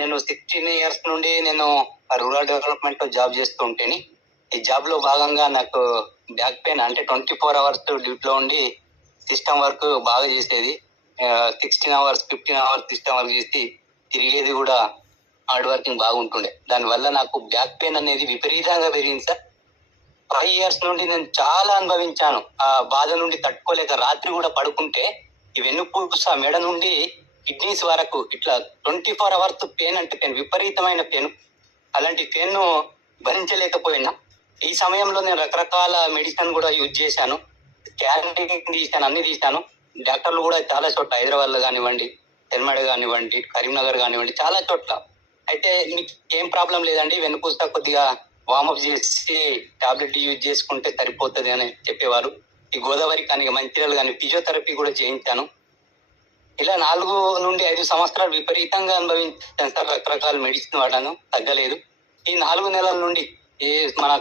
నేను 16 ఇయర్స్ నుండి నేను రూరల్ డెవలప్మెంట్ లో జాబ్ చేస్తూ ఉంటేని ఈ జాబ్ లో భాగంగా నాకు బ్యాక్ పెయిన్ అంటే 24 అవర్స్ డ్యూటీలో ఉండి సిస్టమ్ వర్క్ బాగా చేసేది. 16 అవర్స్ 15 అవర్స్ సిస్టమ్ వర్క్ చేసి తిరిగేది కూడా హార్డ్ వర్కింగ్ బాగుంటుండే. దానివల్ల నాకు బ్యాక్ పెయిన్ అనేది విపరీతంగా పెరిగింది సార్. 5 ఇయర్స్ నుండి నేను చాలా అనుభవించాను. ఆ బాధ నుండి తట్టుకోలేక రాత్రి కూడా పడుకుంటే ఈ వెన్నుపూస మెడ నుండి కిడ్నీస్ వరకు ఇట్లా 24 అవర్స్ పెయిన్ అంటే పెయిన్, విపరీతమైన పెయిన్. అలాంటి పెయిన్ ను భరించలేకపోయినా ఈ సమయంలో నేను రకరకాల మెడిసిన్ కూడా యూజ్ చేశాను. స్కానింగ్ తీశాను, అన్ని తీశాను. డాక్టర్లు కూడా చాలా చోట్ల, హైదరాబాద్ లో కానివ్వండి, తెల్మడ కానివ్వండి, కరీంనగర్ కానివ్వండి, చాలా చోట్ల. అయితే మీకు ఏం ప్రాబ్లం లేదండి, వెన్నుపూస కొద్దిగా వార్మప్ చేసి టాబ్లెట్ యూజ్ చేసుకుంటే సరిపోతుంది అని చెప్పేవారు. ఈ గోదావరి కానీ మంచిర్యాల కానీ ఫిజియోథెరపీ కూడా చేయించాను. ఇలా 4 నుండి 5 సంవత్సరాలు విపరీతంగా అనుభవించాను సార్. రకరకాల మెడిసిన్ వాడాను, తగ్గలేదు. ఈ 4 నెలల నుండి మన